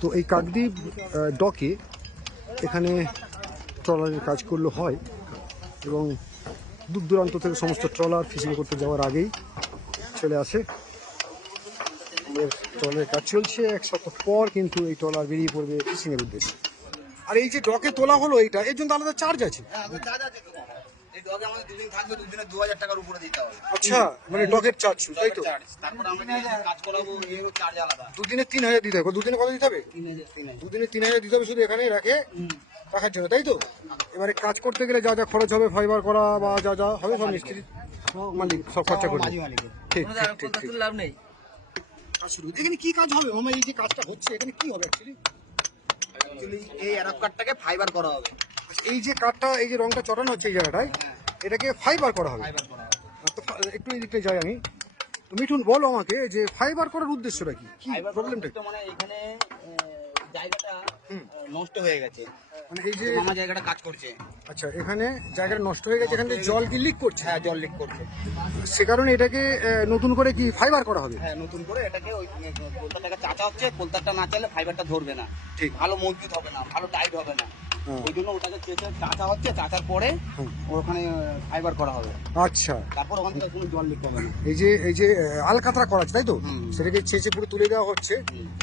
তো এই কাকদ্বীপ ডকে এখানে ট্রলারের কাজ করলে হয় এবং দূর দূরান্ত থেকে সমস্ত ট্রলার ফিশিং করতে যাওয়ার আগেই চলে আসে। ট্রলারের কাজ চলছে, এক সপ্তাহ পর কিন্তু এই ট্রলার বেরিয়ে পড়বে ফিশিংয়ের উদ্দেশ্যে। আর এই যে ডকে তোলা হলো এইটা, এর জন্য আলাদা চার্জ আছে? আচ্ছা, মানে ডকের চার্জ, তাই তো? দুদিনে 3000 দিতে হবে। দুদিনে কত দিতে হবে? দুদিনে 3000 দিতে হবে শুধু এখানে রাখার জন্য, তাই তো? এবারে কাজ করতে গেলে যা যা খরচ হবে, ফাইবার করা বা যা যা হবে সব মিস্ত্রি মালিক সব খরচা করবে। ঠিক ঠিক ঠিক। লাভ নেই। এখানে কি কাজ হবে মামা? এই যে কাজটা হচ্ছে এখানে কি হবে অ্যাকচুয়ালি? এই অ্যারাব কাঠটাকে ফাইবার করা হবে। এই যে কাঠটা, এই যে রংটা চটানো হচ্ছে এই জায়গাটায়, এটাকে ফাইবার করা হবে। তো একটু এই দিকটা যাই আমি। তো মিঠুন বলো আমাকে যে ফাইবার করার উদ্দেশ্যটা কি? কি প্রবলেমটা? মানে এখানে জায়গাটা নষ্ট হয়ে গেছে, মানে এই যে মামা জায়গাটা কাজ করছে। আচ্ছা, এখানে জায়গাটা নষ্ট হয়ে গেছে, এখানে জল কি লিক করছে? হ্যাঁ, জল লিক করছে। সে কারণে এটাকে নতুন করে কি ফাইবার করা হবে? হ্যাঁ, নতুন করে এটাকে ওই কোলতারটাকে চাচা হচ্ছে, কোলতারটা না চাইলে ফাইবারটা ধরবে না, ঠিক ভালো মজবুত হবে না, ভালো টাইট হবে না। ওই জন্য ওটাকে চাচা হচ্ছে, চাচার পরে ওখানে ফাইবার করা হবে। আচ্ছা, তারপর ওখান থেকে কোনো জল লিক হবে না। এই যে আলকাতরা করা আছে তাই তো? সেটাকে ছেঁচে পুরো তুলে দেওয়া হচ্ছে,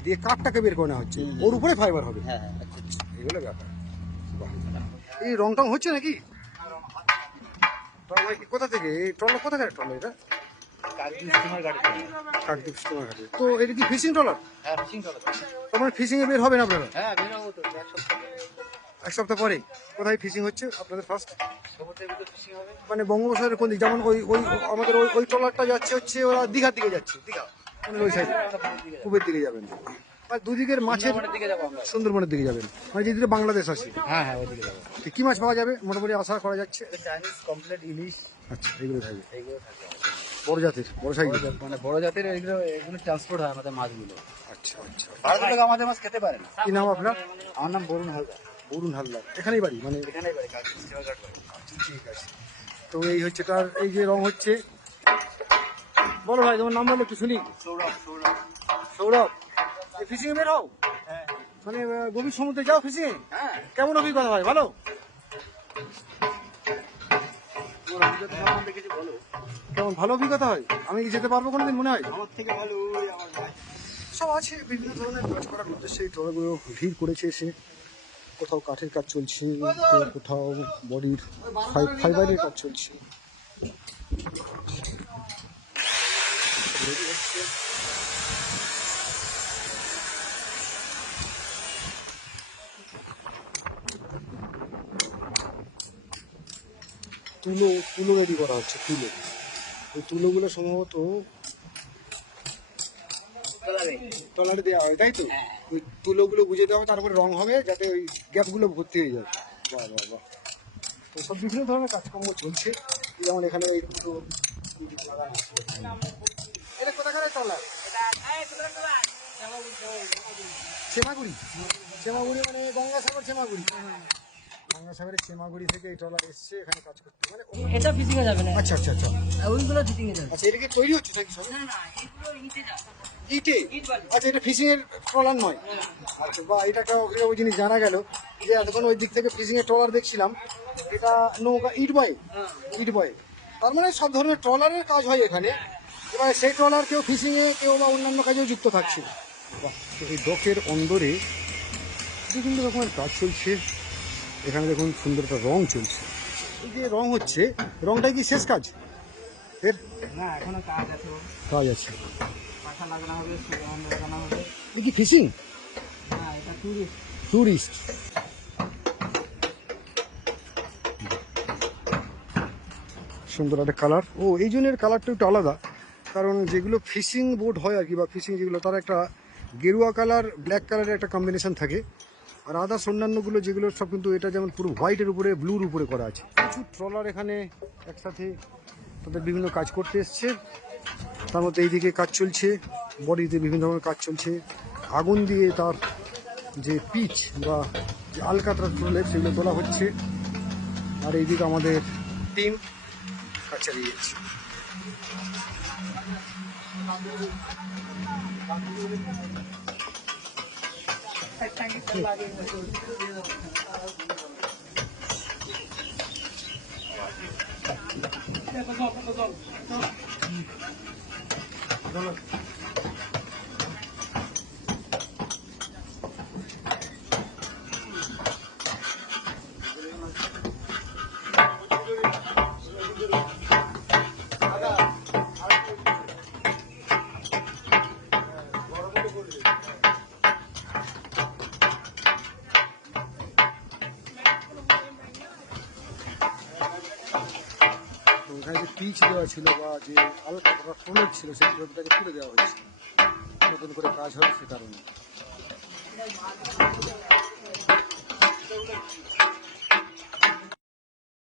দিয়ে কাঠটাকে বের করে নেওয়া হচ্ছে, ওর উপরে ফাইবার হবে। হ্যাঁ, এগুলো ব্যাপার। এই রং টং হচ্ছে নাকি? কোথা থেকে এই ট্রলার? কোথাকার ট্রলার এটা? কাকদ্বীপ স্টিমার ঘাটে। তো এটা কি ফিশিং ট্রলার? হ্যাঁ, ফিশিং ট্রলার। তারপরে ফিশিং এ বের হবেন আপনারা? হ্যাঁ, বের হবো তো এক সপ্তাহ পরে। কোথায় ফিশিং হচ্ছে আপনাদের ফার্স্ট? ফিশিং হবে মানে বঙ্গোপসাগরের কোন দিক? যেমন ওই ওই আমাদের ওই ট্রলারটা যাচ্ছে হচ্ছে ওরা দীঘার দিকে যাচ্ছে, দীঘা মানে ওই সাইড পূবের দিকে যাবেন। আর দুদিকের মাছের দিকে যাবো আমরা, সুন্দরবনের দিকে যাবেন, মানে যেদিকে বাংলাদেশ আছে। হ্যাঁ হ্যাঁ, ওইদিকে যাবো। কি মাছ পাওয়া যাবে মোটামুটি আশা করা যাচ্ছে? চাইনিজ কমপ্লিট ইলিশ। আচ্ছা, এগুলো থাকবে এইগুলো থাকে বড় জাতের, বড় সাইজ, মানে বড় জাতের। এগুলো ট্রান্সপোর্ট হয় আমাদের মাছগুলো। আচ্ছা আচ্ছা। ভারতের লোক আমাদের মাছ খেতে পারে না। কি নাম আপনার? আমার নাম বরুণ হালদার। বরুণ হালদার। এখানেই বাড়ি? মানে এখানেই বাড়ি, স্টিমার ঘাট বাড়ি। ঠিক আছে। তো এই হচ্ছে তার, এই যে রং হচ্ছে। বলো ভাই, তোমার নাম বলো একটু শুনি। সৌরভ। সৌরভ, ফিশিং এ বের হও? হ্যাঁ। মানে গভীর সমুদ্রে যাও ফিশিং এ? হ্যাঁ। কেমন অভিজ্ঞতা হয়? ভালো? কেমন ভালো অভিজ্ঞতা হয়? আমি কি যেতে পারবো কোনোদিন মনে হয়? আমার থেকে ভালো আমার ভাই সব আছে, বিভিন্ন ধরনের কাজ করার উদ্দেশ্যে এই ট্রলারগুলো ভিড় করেছে এসে। কোথাও কাঠের কাজ চলছে, তো কোথাও বডির ফাইবারের কাজ চলছে। তুলো রেডি করা হচ্ছে। ওই তুলোগুলো সম্ভবত ট্রলারে দেওয়া হয়, তাই তো? ওই তুলোগুলো গুজে দেওয়া হবে, তারপরে রং হবে যাতে ওই গ্যাপগুলো ভর্তি হয়ে যায়। বাহ বাহ বাহ। তো সব বিভিন্ন ধরনের কাজকর্ম চলছে, যেমন এখানে ওই দুটো লাগানো আছে। এটা কোথাকার ট্রলার? চেমাগুড়ি মানে গঙ্গাসাগর চেমাগুড়ি। গঙ্গাসাগরের চেমাগুড়ি থেকে এই ট্রলার এসছে এখানে কাজ করতে। মানে এটা ফিশিং এ যাবে না। আচ্ছা আচ্ছা আচ্ছা, ওইগুলো ফিশিং এ যাবে। আচ্ছা, এটা কি তৈরি হচ্ছে নাকি সব? না না, এগুলো ইটে যাবে। ইটে? আচ্ছা, এটা ফিশিং এর ট্রলার নয়? আচ্ছা, বা এটা একটা ওই জিনিস জানা গেল যে এতক্ষণ ওই দিক থেকে ফিশিং এর ট্রলার দেখছিলাম, এটা নৌকা ইট বয়। তার মানে সব ধরনের ট্রলারের কাজ হয় এখানে। এবার সেই ট্রলার কেউ ফিশিং এ, কেউ বা অন্যান্য কাজেও যুক্ত থাকছে। বাহ। তো এই ডকের অন্দরে বিভিন্ন রকমের কাজ চলছে। এখানে দেখুন সুন্দর একটা রং চলছে। এই যে রং হচ্ছে, রংটাই কি শেষ কাজ এর? না, এখনো কাজ আছে। কাজ আছে, পাখা লাগানো হবে, সুগান লাগানো হবে। এই কি ফিশিং? না, এটা টুরিস্ট। সুন্দর একটা কালার। ও, এই জন্যের কালারটা একটু আলাদা, কারণ যেগুলো ফিশিং বোট হয় আর কি, বা ফিশিং যেগুলো, তার একটা গেরুয়া কালার, ব্ল্যাক কালারের একটা কম্বিনেশন থাকে। আর আদার্স অন্যান্যগুলো যেগুলো সব কিন্তু, এটা যেমন পুরো হোয়াইটের উপরে ব্লুর উপরে করা আছে। প্রচুর ট্রলার এখানে একসাথে তাদের বিভিন্ন কাজ করতে এসছে। তার মধ্যে এইদিকে কাজ চলছে, বডিতে বিভিন্ন ধরনের কাজ চলছে, আগুন দিয়ে তার যে পিচ বা যে আলকাতরা ট্রোলের সেগুলো তোলা হচ্ছে, আর এইদিকে আমাদের টিম কাজ চালিয়ে যাচ্ছে। তো এখানে যে পিচ দেওয়া ছিল বা যে আলকাতরা ট্রোলের ছিল সেগুলোটাকে তুলে দেওয়া হয়েছে, নতুন করে কাজ হবে সে কারণে।